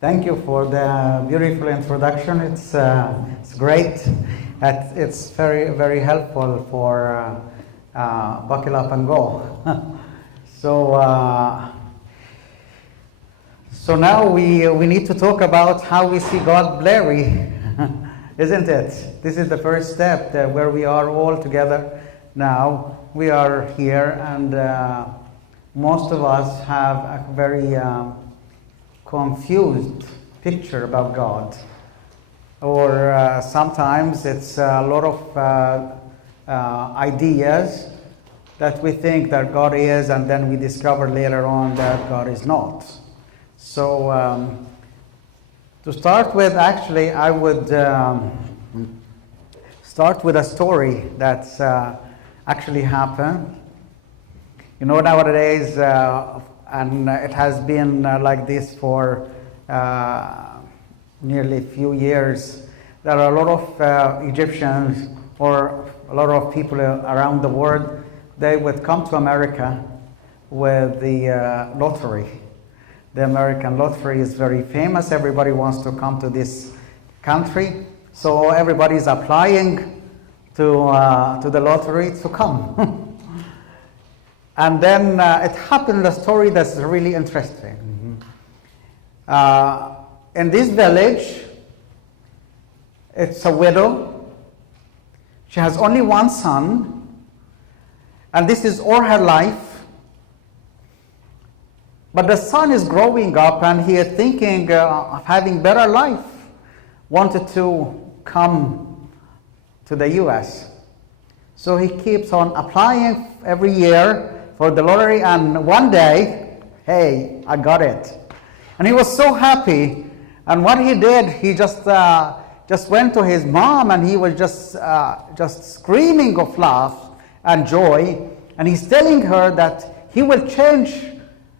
Thank you for the beautiful introduction. It's great. It's very, very helpful for buckle up and go. So now we need to talk about how we see God blurry, isn't it? This is the first step where we are all together now. We are here, and most of us have a very confused picture about God, or sometimes it's a lot of ideas that we think that God is, and then we discover later on that God is not. So to start with, actually, I would start with a story that's actually happened. You know, nowadays, and it has been like this for nearly a few years. There are a lot of Egyptians or a lot of people around the world, they would come to America with the lottery. The American lottery is very famous. Everybody wants to come to this country. So everybody is applying to the lottery to come. And then it happened, a story that's really interesting. In this village, it's a widow. She has only one son, and this is all her life. But the son is growing up, and he is thinking of having better life, wanted to come to the US. So he keeps on applying every year for the lottery, and one day, hey, I got it. And he was so happy. And what he did, he just went to his mom, and he was just screaming of laugh and joy. And he's telling her that he will change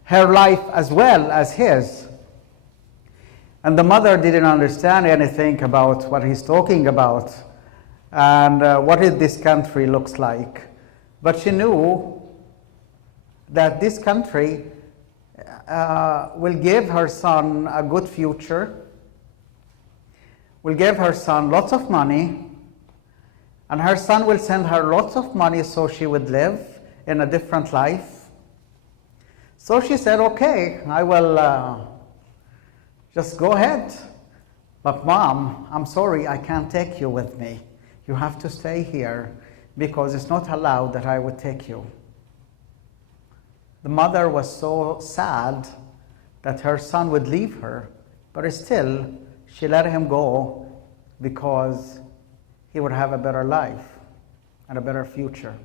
her life as well as his. And the mother didn't understand anything about what he's talking about and what this country looks like. But she knew that this country will give her son a good future, will give her son lots of money, and her son will send her lots of money so she would live in a different life. So she said, okay, I will just go ahead. But Mom, I'm sorry, I can't take you with me. You have to stay here because it's not allowed that I would take you. The mother was so sad that her son would leave her, but still she let him go because he would have a better life and a better future.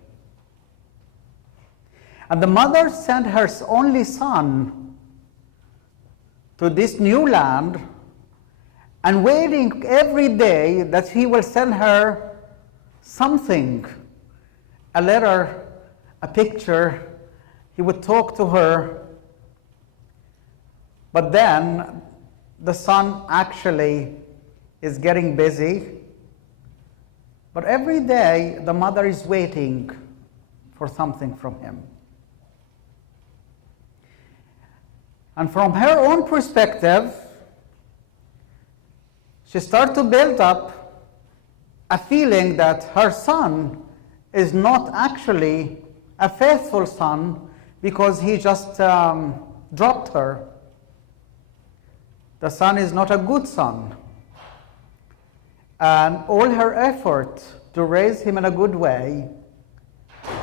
And the mother sent her only son to this new land and waiting every day that he will send her something, a letter, a picture. He would talk to her, but then the son actually is getting busy. But every day the mother is waiting for something from him. And from her own perspective, she started to build up a feeling that her son is not actually a faithful son, because he just dropped her. The son is not a good son. And all her effort to raise him in a good way,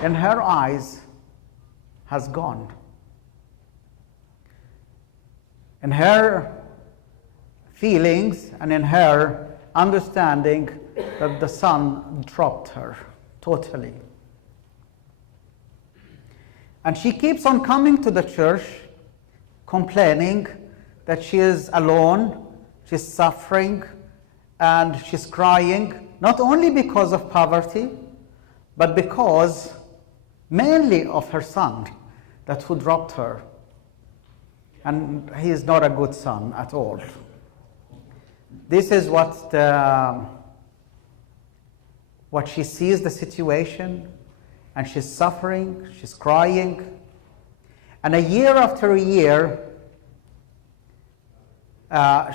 in her eyes, has gone. In her feelings and in her understanding that the son dropped her totally. And she keeps on coming to the church, complaining that she is alone, she's suffering, and she's crying, not only because of poverty, but because mainly of her son that who dropped her. And he is not a good son at all. This is what she sees the situation. And she's suffering, she's crying. And a year after a year,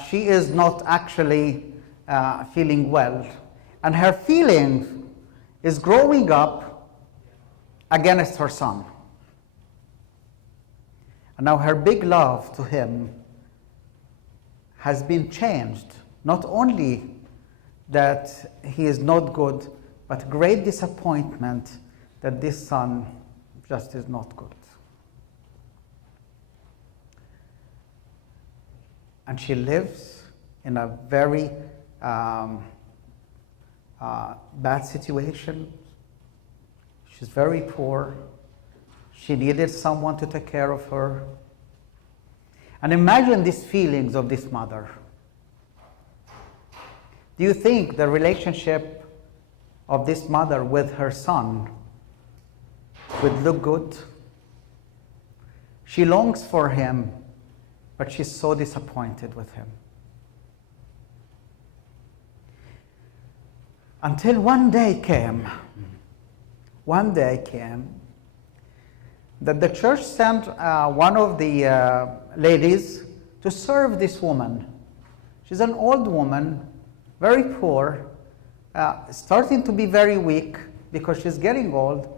she is not actually feeling well. And her feeling is growing up against her son. And now her big love to him has been changed. Not only that he is not good, but great disappointment that this son just is not good. And she lives in a very bad situation. She's very poor. She needed someone to take care of her. And imagine these feelings of this mother. Do you think the relationship of this mother with her son would look good? She longs for him, but she's so disappointed with him. Until one day came that the church sent one of the ladies to serve this woman. She's an old woman, very poor, starting to be very weak because she's getting old.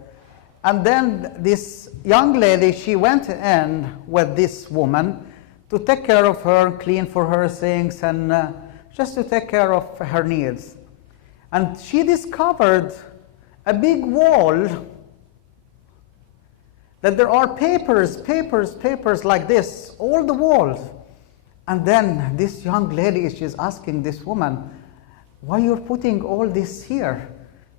And then this young lady, she went in with this woman to take care of her, clean for her things, and just to take care of her needs. And she discovered a big wall that there are papers like this, all the walls. And then this young lady, she's asking this woman, why you're putting all this here?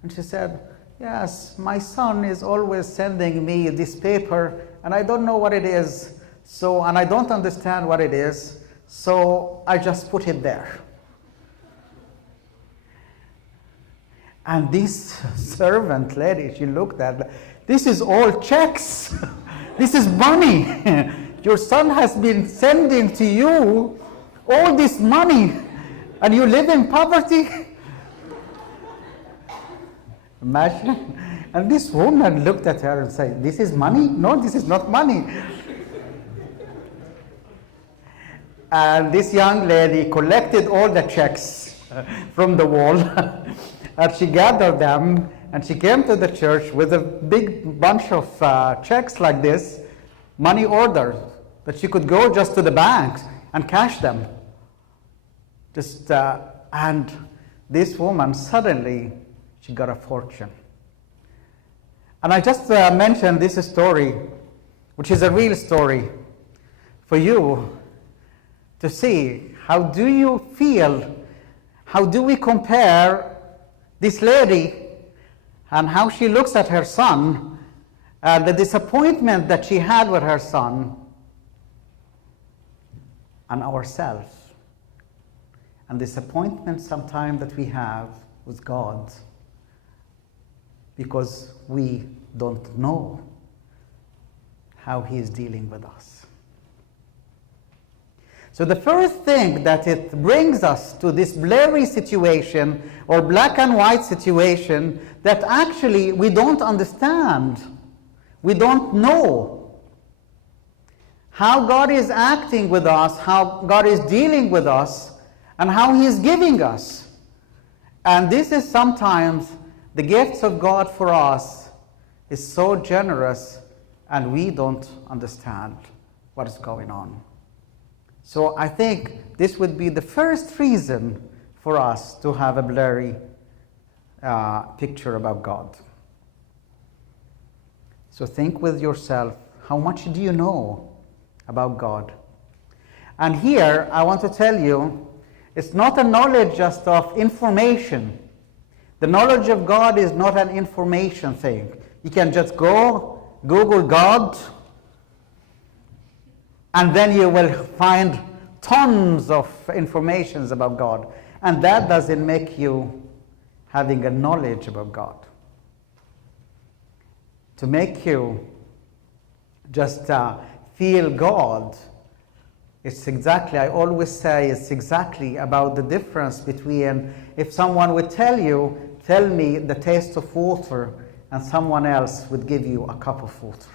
And she said, yes, my son is always sending me this paper, and I don't know what it is, and I don't understand what it is, so I just put it there. And this servant lady, she looked at, this is all checks. This is money. Your son has been sending to you all this money, and you live in poverty? Imagine. And this woman looked at her and said, this is money? No, this is not money. And this young lady collected all the checks from the wall, and she gathered them, and she came to the church with a big bunch of checks like this, money orders, that she could go just to the banks and cash them. And this woman, suddenly, she got a fortune. And I just mentioned this story, which is a real story, for you to see how do you feel, how do we compare this lady and how she looks at her son, the disappointment that she had with her son, and ourselves, and disappointment sometimes that we have with God, because we don't know how He is dealing with us. So the first thing that it brings us to this blurry situation or black and white situation that actually we don't understand, we don't know how God is acting with us, how God is dealing with us, and how He is giving us. And this is sometimes the gifts of God for us is so generous, and we don't understand what is going on. So I think this would be the first reason for us to have a blurry picture about God. So think with yourself, how much do you know about God? And here I want to tell you, it's not a knowledge just of information. The knowledge of God is not an information thing. You can just go Google God, and then you will find tons of information about God. And that doesn't make you having a knowledge about God. To make you just feel God, it's exactly, I always say, it's exactly about the difference between if someone would tell me the taste of water, and someone else would give you a cup of water.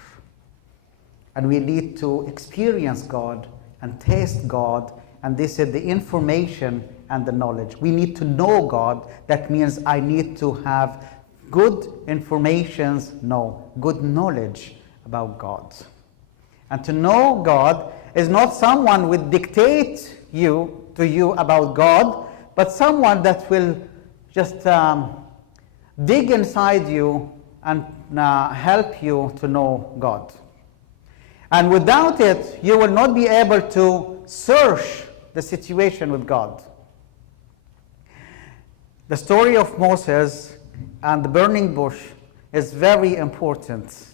And we need to experience God and taste God And this is the information and the knowledge. We need to know God. That means I need to have good informations, good knowledge about God. And to know God is not someone will dictate to you about God, but someone that will just dig inside you and help you to know God. And without it, you will not be able to search the situation with God. The story of Moses and the burning bush is very important.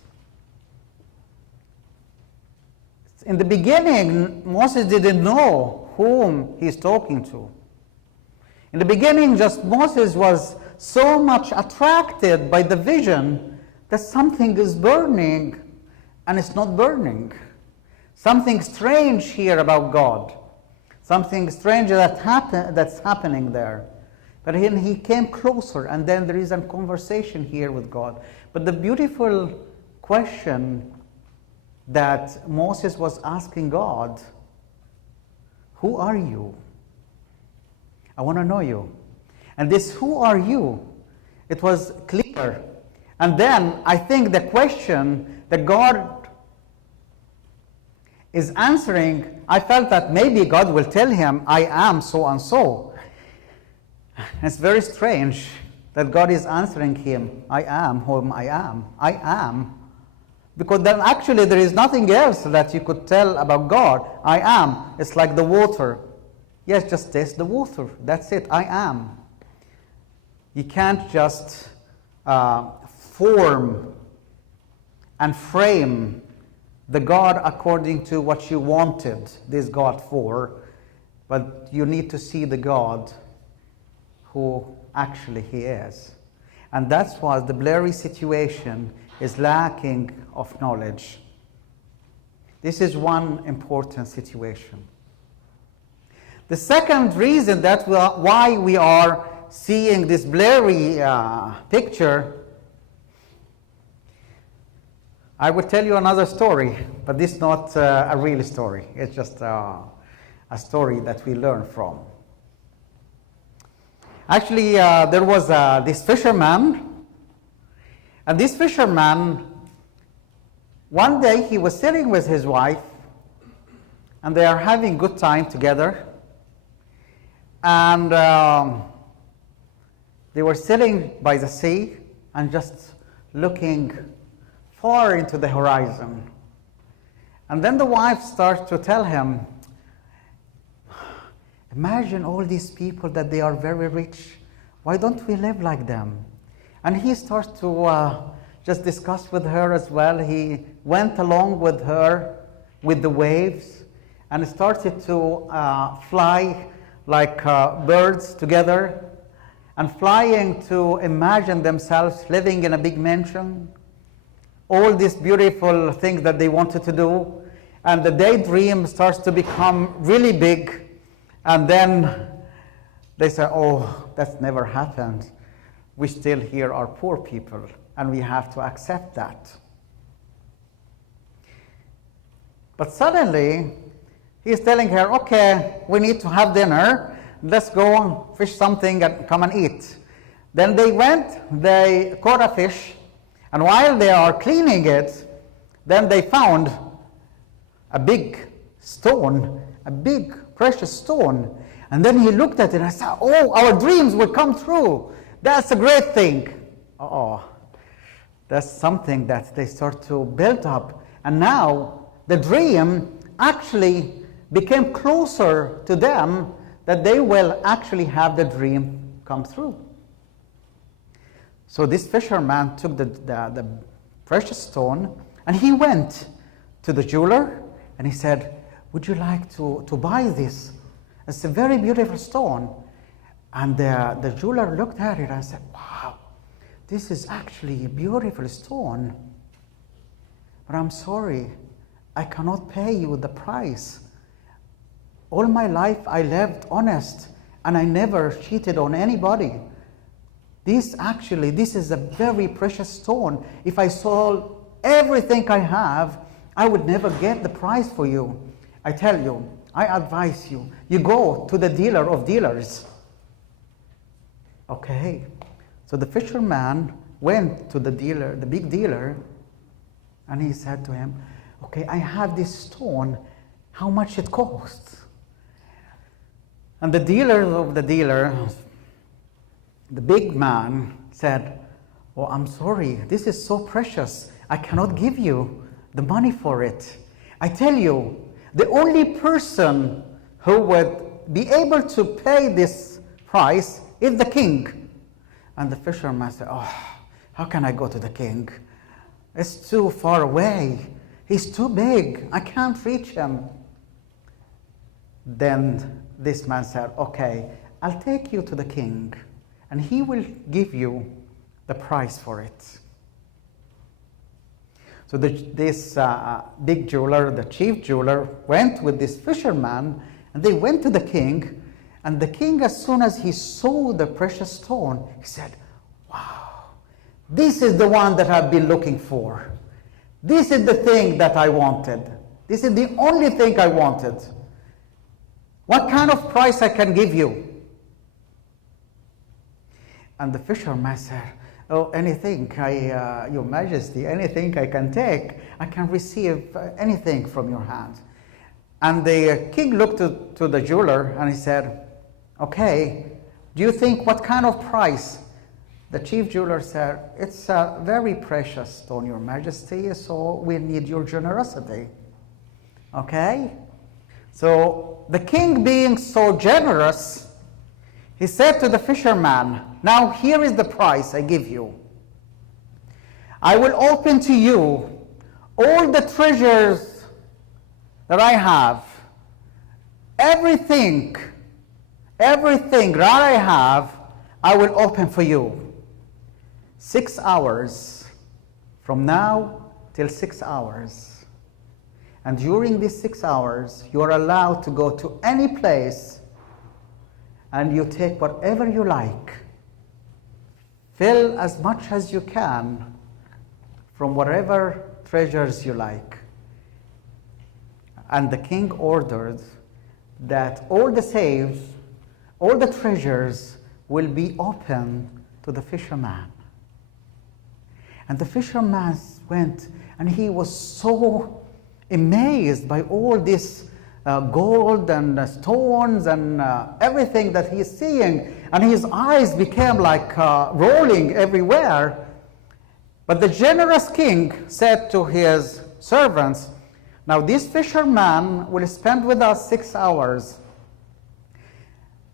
In the beginning, Moses didn't know whom he's talking to. In the beginning, just Moses was so much attracted by the vision that something is burning and it's not burning. Something strange here about God. Something strange that's happening there. But then he came closer, and then there is a conversation here with God. But the beautiful question that Moses was asking God, who are you? I want to know you. And this who are you, it was clear. And then I think the question that God is answering, I felt that maybe God will tell him, I am so and so. It's very strange that God is answering him, I am whom I am. I am. Because then actually there is nothing else that you could tell about God. I am. It's like the water. Yes, just taste the water. That's it. I am. You can't just form and frame the God according to what you wanted this God for, but you need to see the God who actually he is. And that's why the blurry situation is lacking of knowledge. This is one important situation. The second reason that why we are seeing this blurry picture, I will tell you another story, but this is not a real story. It's just a story that we learn from. Actually, there was this fisherman, and this fisherman, one day he was sitting with his wife, and they are having good time together, and they were sitting by the sea and just looking far into the horizon. And then the wife starts to tell him, imagine all these people that they are very rich. Why don't we live like them? And he starts to just discuss with her as well. He went along with her with the waves and started to fly like birds together and flying to imagine themselves living in a big mansion. All these beautiful things that they wanted to do. And the daydream starts to become really big. And then they say, oh, that's never happened. We still here are poor people, and we have to accept that. But suddenly, he's telling her, okay, we need to have dinner. Let's go fish something and come and eat. Then they went, they caught a fish, and while they are cleaning it, then they found a big stone, a big precious stone. And then he looked at it and said, oh, our dreams will come true. That's a great thing. Oh, that's something that they start to build up. And now the dream actually became closer to them, that they will actually have the dream come through. So this fisherman took the precious stone and he went to the jeweler and he said, would you like to buy this? It's a very beautiful stone. And the jeweler looked at it and said, wow, this is actually a beautiful stone. But I'm sorry, I cannot pay you the price. All my life I lived honest and I never cheated on anybody. This is a very precious stone. If I sold everything I have, I would never get the price for you. I tell you, I advise you, you go to the dealer of dealers. Okay. So the fisherman went to the dealer, the big dealer, and he said to him, okay, I have this stone, how much it costs? And the dealer of the dealer, the big man, said, oh, I'm sorry, this is so precious, I cannot give you the money for it. I tell you, the only person who would be able to pay this price is the king. And the fisherman said, oh, how can I go to the king? It's too far away. He's too big. I can't reach him. Then this man said, okay, I'll take you to the king, and he will give you the price for it. So this big jeweler, the chief jeweler, went with this fisherman, and they went to the king. And the king, as soon as he saw the precious stone, he said, wow, this is the one that I've been looking for. This is the thing that I wanted. This is the only thing I wanted. What kind of price I can give you? And the fisherman said, oh, anything, Your Majesty, anything I can take, I can receive anything from your hand. And the king looked to the jeweler and he said, okay, do you think what kind of price? The chief jeweler said, it's a very precious stone, Your Majesty, so we need your generosity. Okay? So the king, being so generous, he said to the fisherman, now here is the price I give you. I will open to you all the treasures that I have. Everything that I have, I will open for you. 6 hours, from now till 6 hours. And during these 6 hours, you are allowed to go to any place and you take whatever you like. Fill as much as you can from whatever treasures you like. And the king ordered that all the safes, all the treasures will be open to the fisherman. And the fisherman went, and he was so amazed by all this gold and stones and everything that he's seeing, and his eyes became like rolling everywhere. But the generous king said to his servants, now this fisherman will spend with us 6 hours,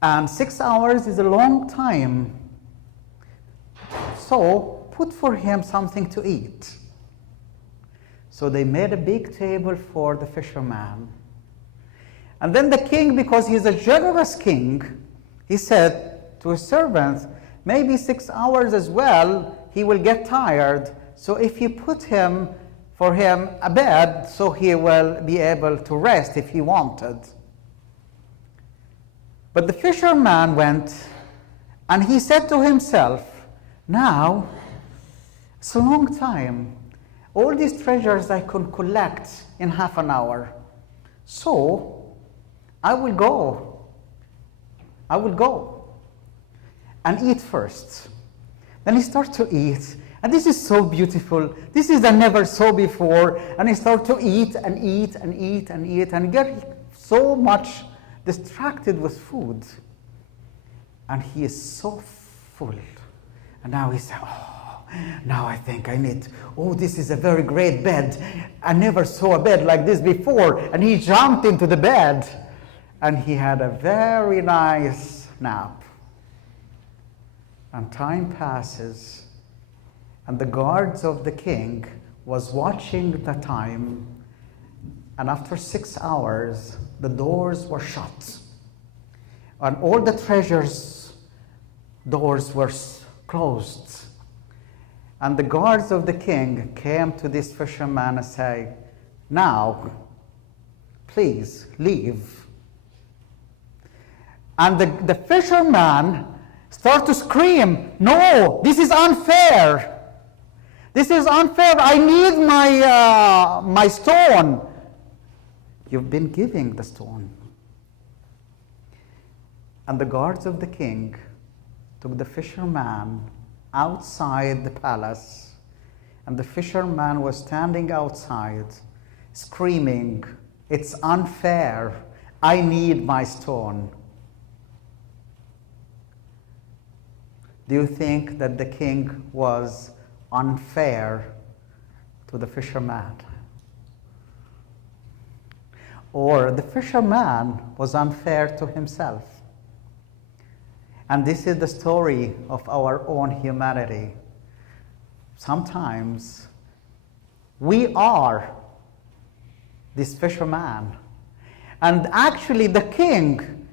and 6 hours is a long time, so put for him something to eat. So they made a big table for the fisherman. And then the king, because he's a generous king, he said to his servants, maybe 6 hours as well, he will get tired. So if you put for him a bed, so he will be able to rest if he wanted. But the fisherman went, and he said to himself, now, it's a long time. All these treasures I could collect in half an hour. So, I will go and eat first. Then he starts to eat, and this is so beautiful. This is I never saw before. And he starts to eat and eat and eat and eat and get so much distracted with food. And he is so full. And now he said, oh, now I think I need, oh, this is a very great bed. I never saw a bed like this before. And he jumped into the bed. And he had a very nice nap. And time passes, and the guards of the king was watching the time, and after 6 hours, the doors were shut, and all the treasures doors were closed. And the guards of the king came to this fisherman and say, now, please leave. And the fisherman started to scream, no, this is unfair. This is unfair. I need my stone. You've been giving the stone. And the guards of the king took the fisherman outside the palace, and the fisherman was standing outside screaming, "It's unfair, I need my stone." Do you think that the king was unfair to the fisherman? Or the fisherman was unfair to himself? And this is the story of our own humanity. Sometimes we are this fisherman. And actually the king,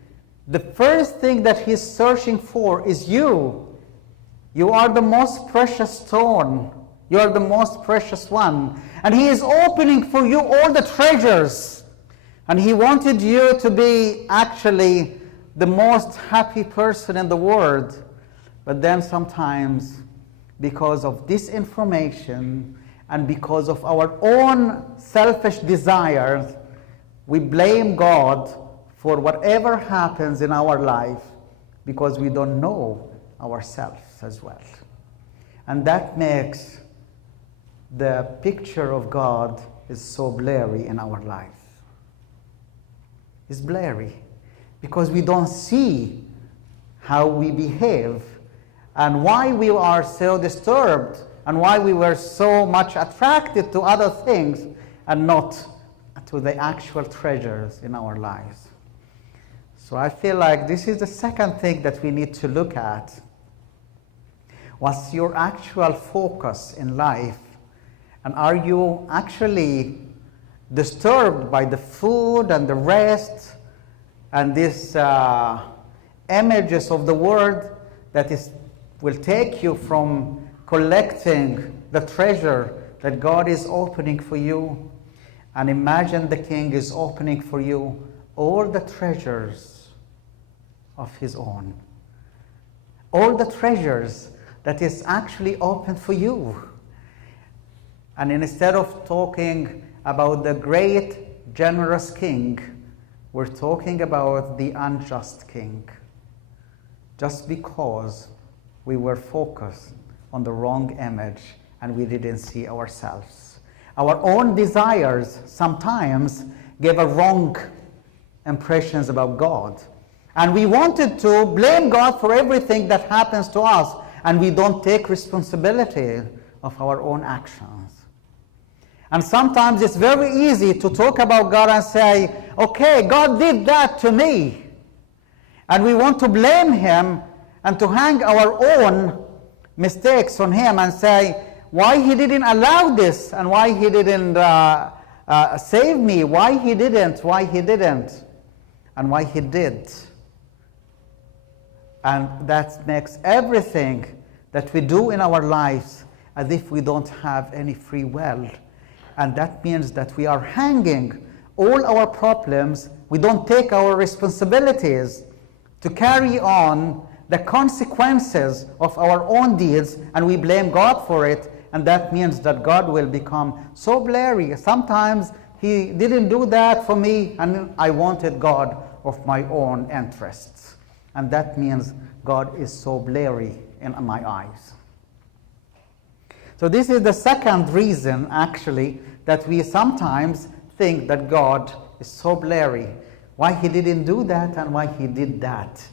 the first thing that he's searching for is you. You are the most precious stone. You are the most precious one. And he is opening for you all the treasures. And he wanted you to be actually the most happy person in the world. But then sometimes, because of disinformation and because of our own selfish desires, we blame God for whatever happens in our life because we don't know ourselves as well. And that makes the picture of God is so blurry in our life. It's blurry because we don't see how we behave and why we are so disturbed and why we were so much attracted to other things and not to the actual treasures in our lives. So I feel like this is the second thing that we need to look at. What's your actual focus in life? And are you actually disturbed by the food and the rest and these images of the world that will take you from collecting the treasure that God is opening for you? And imagine the king is opening for you all the treasures of his own. All the treasures that is actually open for you. And instead of talking about the great, generous king, we're talking about the unjust king. Just because we were focused on the wrong image and we didn't see ourselves. Our own desires sometimes give a wrong impressions about God. And we wanted to blame God for everything that happens to us, and we don't take responsibility of our own actions. And sometimes it's very easy to talk about God and say, okay, God did that to me. And we want to blame him and to hang our own mistakes on him and say, why he didn't allow this and why he didn't save me, why he didn't, and why he did. And that makes everything that we do in our lives as if we don't have any free will. And that means that we are hanging all our problems. We don't take our responsibilities to carry on the consequences of our own deeds, and we blame God for it. And that means that God will become so blurry. Sometimes he didn't do that for me, and I wanted God of my own interests. And that means God is so blurry in my eyes. So this is the second reason, actually, that we sometimes think that God is so blurry. Why he didn't do that and why he did that.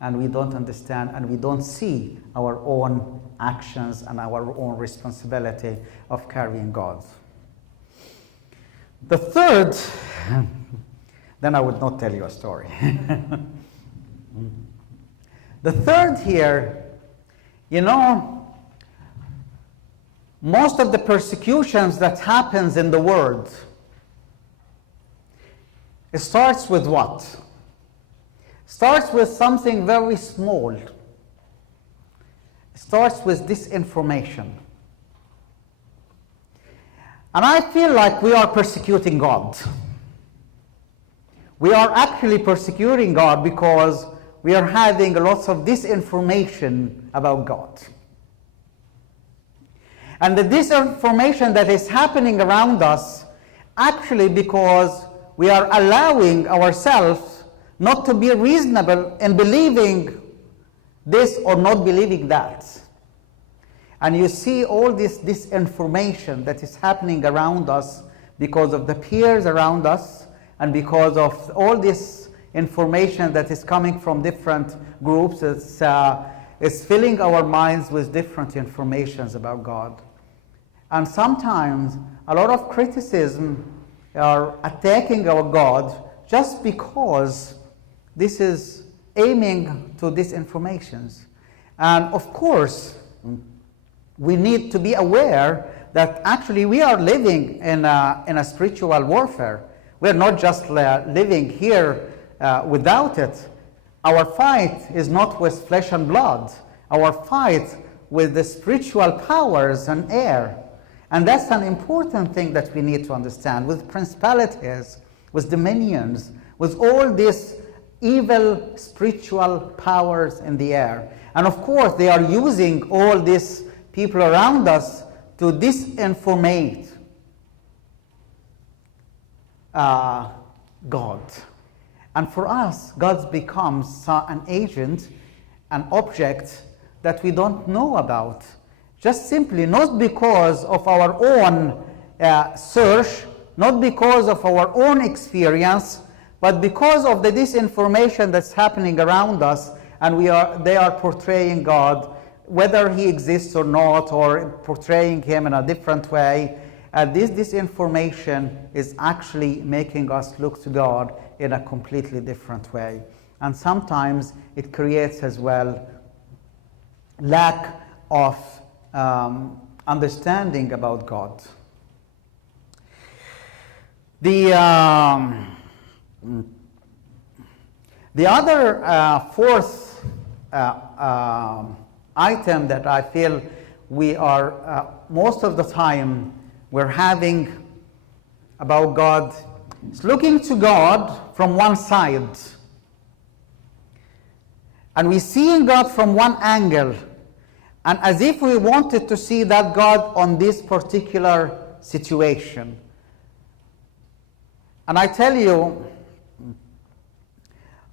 And we don't understand and we don't see our own actions and our own responsibility of carrying God. The third, then I would not tell you a story. The third here, most of the persecutions that happens in the world, it starts with what? Starts with something very small. It starts with disinformation. And I feel like we are persecuting God. We are actually persecuting God because we are having lots of disinformation about God. And the disinformation that is happening around us, actually because we are allowing ourselves not to be reasonable in believing this or not believing that. And you see all this information that is happening around us because of the peers around us and because of all this information that is coming from different groups. It's filling our minds with different informations about God. And sometimes a lot of criticism are attacking our God just because this is aiming to these informations. And of course, we need to be aware that actually we are living in a spiritual warfare. We're not just living here without it. Our fight is not with flesh and blood. Our fight with the spiritual powers and air. And that's an important thing that we need to understand. With principalities, with dominions, with all these evil spiritual powers in the air. And of course, they are using all these people around us to disinformate God. And for us, God becomes an agent, an object that we don't know about. Just simply not because of our own search, not because of our own experience, but because of the disinformation that's happening around us, and they are portraying God, whether he exists or not, or portraying him in a different way. This disinformation is actually making us look to God in a completely different way. And sometimes it creates as well lack of understanding about God. The other fourth item that I feel we are most of the time we're having about God is looking to God from one side. And we're seeing God from one angle. And as if we wanted to see that God on this particular situation. And I tell you,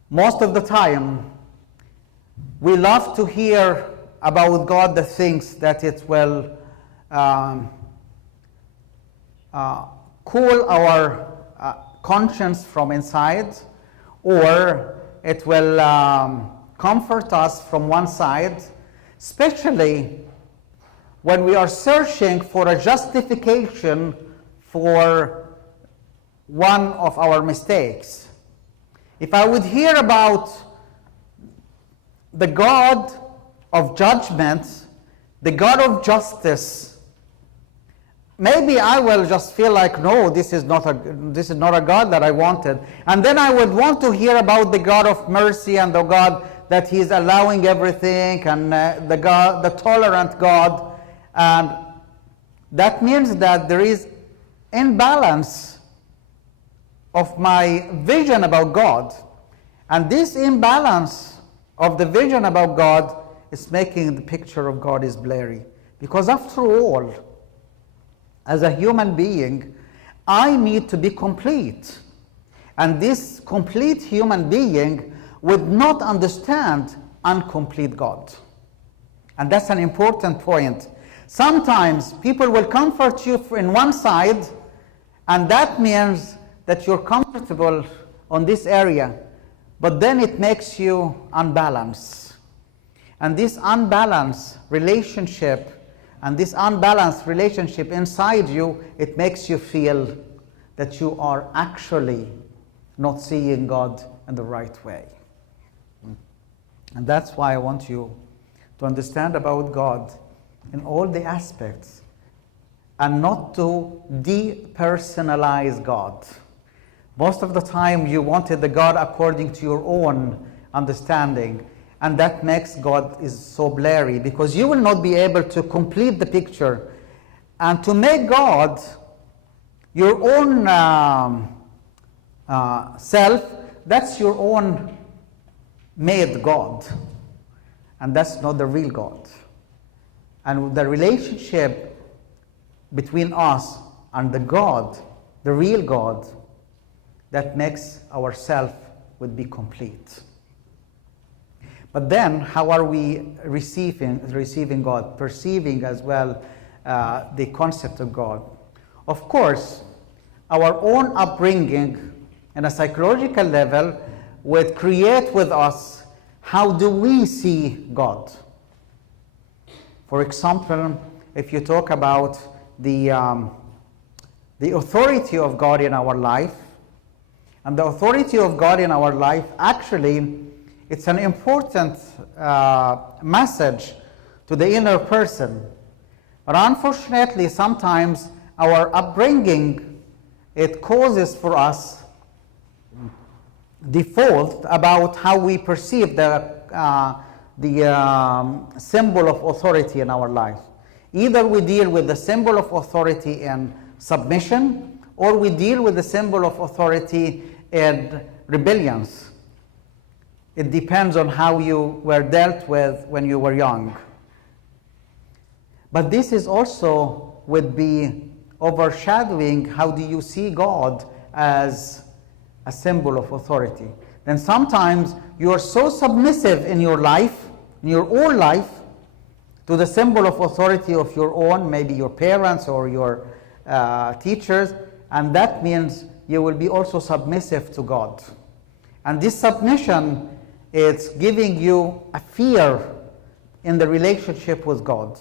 most of the time, we love to hear about God the things that it will cool our conscience from inside, or it will comfort us from one side, especially when we are searching for a justification for one of our mistakes. If I would hear about the God of judgment, the God of justice, maybe I will just feel like, no, this is not a God that I wanted. And then I would want to hear about the God of mercy and the God that He is allowing everything, and the tolerant God. And that means that there is imbalance of my vision about God. And this imbalance of the vision about God is making the picture of God is blurry. Because after all, as a human being, I need to be complete. And this complete human being would not understand incomplete God. And that's an important point. Sometimes people will comfort you in one side, and that means that you're comfortable on this area, but then it makes you unbalanced. And this unbalanced relationship inside you, it makes you feel that you are actually not seeing God in the right way. And that's why I want you to understand about God in all the aspects, and not to depersonalize God. Most of the time you wanted the God according to your own understanding, and that makes God is so blurry, because you will not be able to complete the picture. And to make God your own self, that's your own made God. And that's not the real God. And the relationship between us and the God, the real God, that makes ourself would be complete. But then, how are we receiving God, perceiving as well the concept of God? Of course, our own upbringing on a psychological level would create with us how do we see God. For example, if you talk about the authority of God in our life, and the authority of God in our life, actually, it's an important message to the inner person. But unfortunately, sometimes our upbringing, it causes for us default about how we perceive the symbol of authority in our life. Either we deal with the symbol of authority in submission, or we deal with the symbol of authority in rebellions. It depends on how you were dealt with when you were young. But this is also would be overshadowing how do you see God as a symbol of authority. Then sometimes you are so submissive in your life, in your own life, to the symbol of authority of your own, maybe your parents or your teachers, and that means you will be also submissive to God. And this submission is giving you a fear in the relationship with God.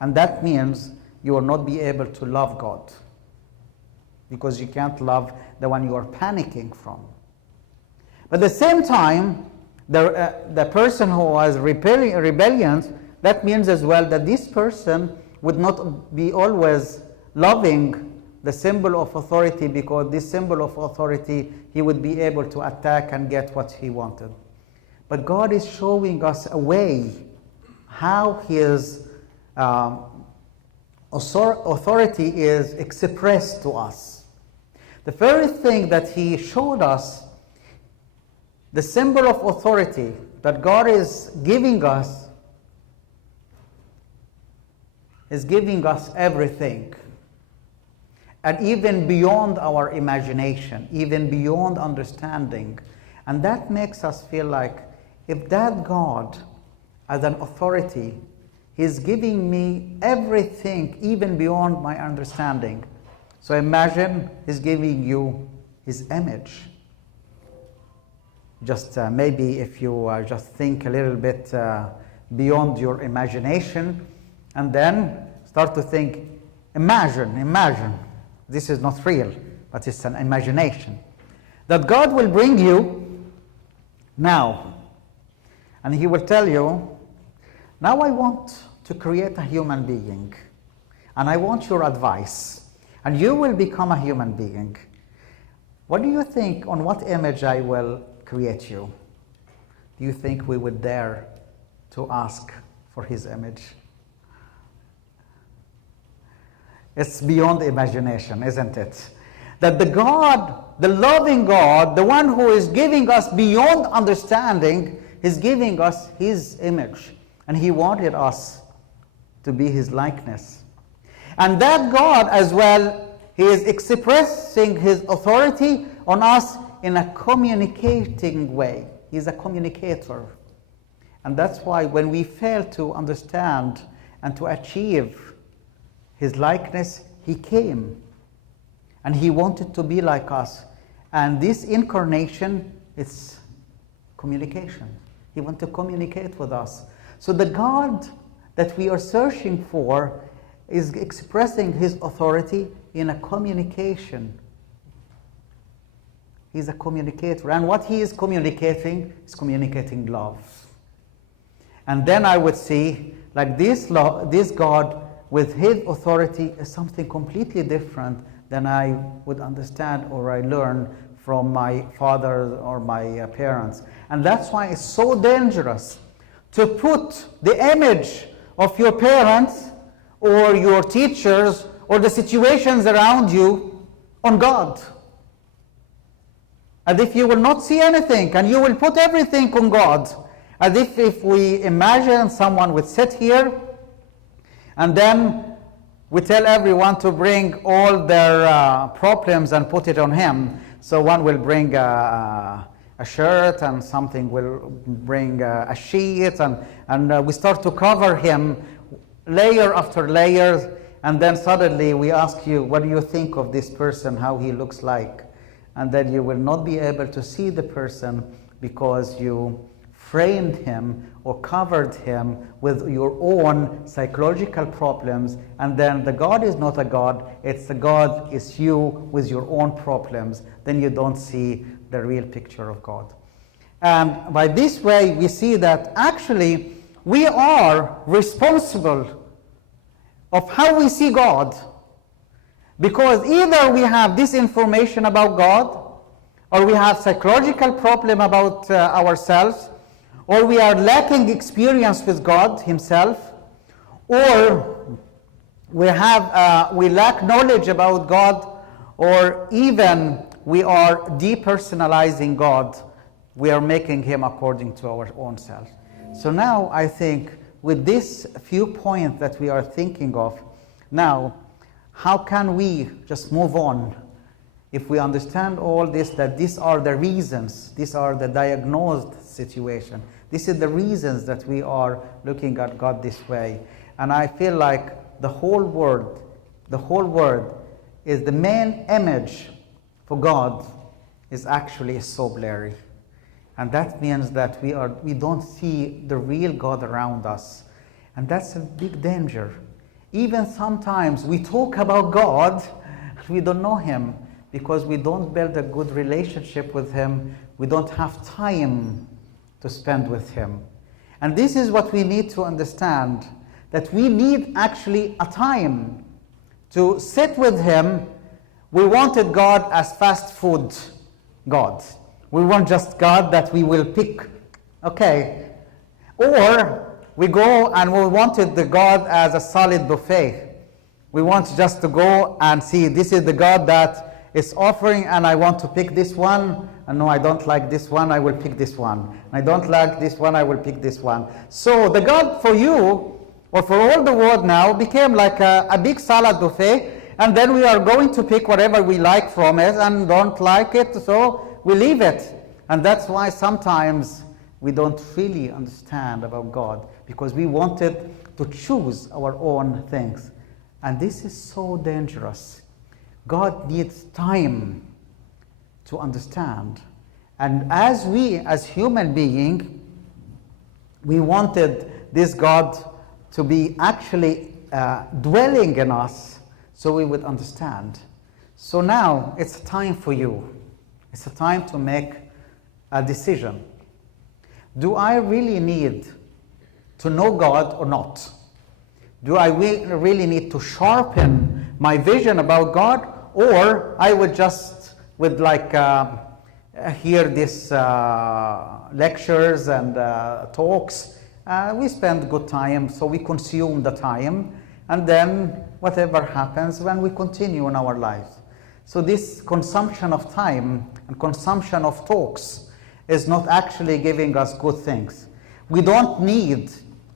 And that means you will not be able to love God, because you can't love the one you are panicking from. But at the same time, the person who has rebellions, that means as well that this person would not be always loving the symbol of authority, because this symbol of authority, he would be able to attack and get what he wanted. But God is showing us a way how his authority is expressed to us. The very thing that he showed us, the symbol of authority that God is giving us everything. And even beyond our imagination, even beyond understanding. And that makes us feel like, if that God, as an authority, is giving me everything, even beyond my understanding. So imagine he's giving you his image. Just maybe if you just think a little bit beyond your imagination, and then start to think, imagine. This is not real, but it's an imagination. That God will bring you now, and he will tell you, now I want to create a human being, and I want your advice, and you will become a human being. What do you think, on what image I will create you? Do you think we would dare to ask for his image? It's beyond imagination, isn't it? That the God, the loving God, the one who is giving us beyond understanding, is giving us his image. And he wanted us to be his likeness. And that God as well, he is expressing his authority on us in a communicating way. He's a communicator. And that's why when we fail to understand and to achieve his likeness, he came. And he wanted to be like us. And this incarnation is communication. He wants to communicate with us. So the God that we are searching for is expressing his authority in a communication. He's a communicator. And what he is communicating is communicating love. And then I would see, like this God with his authority is something completely different than I would understand or I learn from my father or my parents. And that's why it's so dangerous to put the image of your parents or your teachers or the situations around you on God. As if you will not see anything and you will put everything on God. As if we imagine someone would sit here and then we tell everyone to bring all their problems and put it on him. So one will bring a shirt, and something will bring a sheet, and we start to cover him layer after layer, and then suddenly we ask you, what do you think of this person, how he looks like? And then you will not be able to see the person because you framed him or covered him with your own psychological problems, and then the God is not a God, it's the God is you with your own problems. Then you don't see the real picture of God. And by this way, we see that actually we are responsible of how we see God, because either we have this information about God, or we have psychological problem about ourselves, or we are lacking experience with God himself, or we lack knowledge about God, or even we are depersonalizing God. We are making him according to our own self. So now I think with this few points that we are thinking of, now how can we just move on if we understand all this, that these are the reasons, these are the diagnosed situation, this is the reasons that we are looking at God this way. And I feel like the whole word is the main image for God is actually so blurry. And that means that we don't see the real God around us. And that's a big danger. Even sometimes we talk about God, we don't know him because we don't build a good relationship with him. We don't have time to spend with him. And this is what we need to understand, that we need actually a time to sit with him. We wanted God as fast food God. We want just God that we will pick, okay. Or we go and we wanted the God as a solid buffet. We want just to go and see, this is the God that is offering, and I want to pick this one, and no, I don't like this one, I will pick this one. I don't like this one, I will pick this one. So the God for you, or for all the world now, became like a big salad buffet, and then we are going to pick whatever we like from it and don't like it, so we leave it. And that's why sometimes we don't really understand about God, because we wanted to choose our own things. And this is so dangerous. God needs time to understand. And as we, as human beings, we wanted this God to be actually dwelling in us so we would understand. So now it's time for you. It's a time to make a decision. Do I really need to know God or not? Do I really need to sharpen my vision about God, or I would just hear these lectures and talks. We spend good time, so we consume the time, and then whatever happens when we continue in our lives. So this consumption of time and consumption of talks is not actually giving us good things. We don't need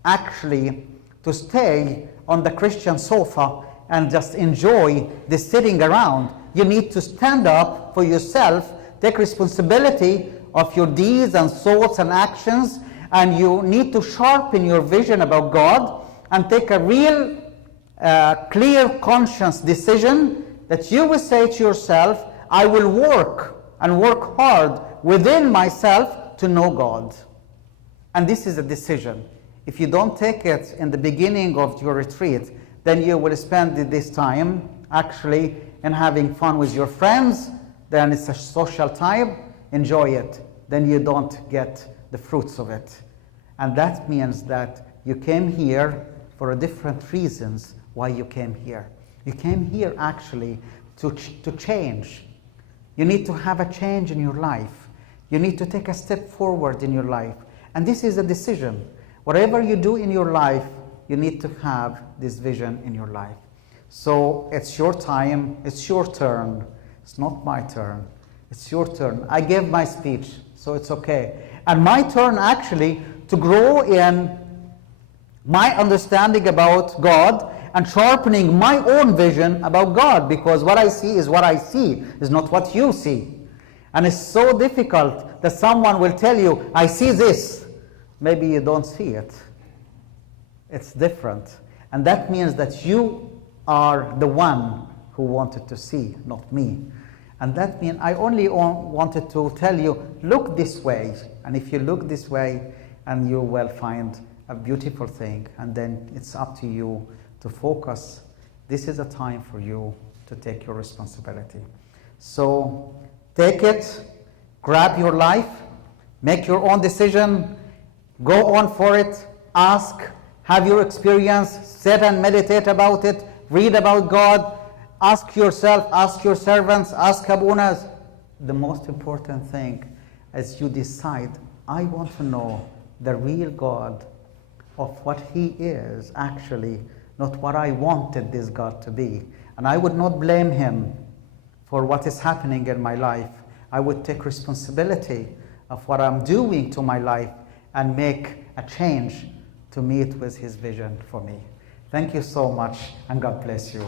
actually to stay on the Christian sofa and just enjoy the sitting around. You need to stand up for yourself, take responsibility of your deeds and thoughts and actions, and you need to sharpen your vision about God and take a real clear conscious decision that you will say to yourself, I will work and work hard within myself to know God. And this is a decision. If you don't take it in the beginning of your retreat, then you will spend this time actually in having fun with your friends. Then it's a social time, enjoy it. Then you don't get the fruits of it. And that means that you came here for different reasons why you came here. You came here actually to change. You need to have a change in your life. You need to take a step forward in your life. And this is a decision. Whatever you do in your life, you need to have this vision in your life. So it's your time, it's your turn. It's not my turn. It's your turn. I gave my speech, so it's okay. And my turn actually to grow in my understanding about God and sharpening my own vision about God, because what I see is what I see, is not what you see. And it's so difficult that someone will tell you, I see this. Maybe you don't see it. It's different. And that means that you are the one who wanted to see, not me. And that means I only wanted to tell you, look this way. And if you look this way, and you will find a beautiful thing. And then it's up to you to focus. This is a time for you to take your responsibility. So take it, grab your life, make your own decision, go on for it, ask, have your experience, sit and meditate about it, read about God, ask yourself, ask your servants, ask Abunas. The most important thing is you decide, I want to know the real God of what He is actually, not what I wanted this God to be. And I would not blame Him for what is happening in my life. I would take responsibility of what I'm doing to my life and make a change to meet with His vision for me. Thank you so much, and God bless you.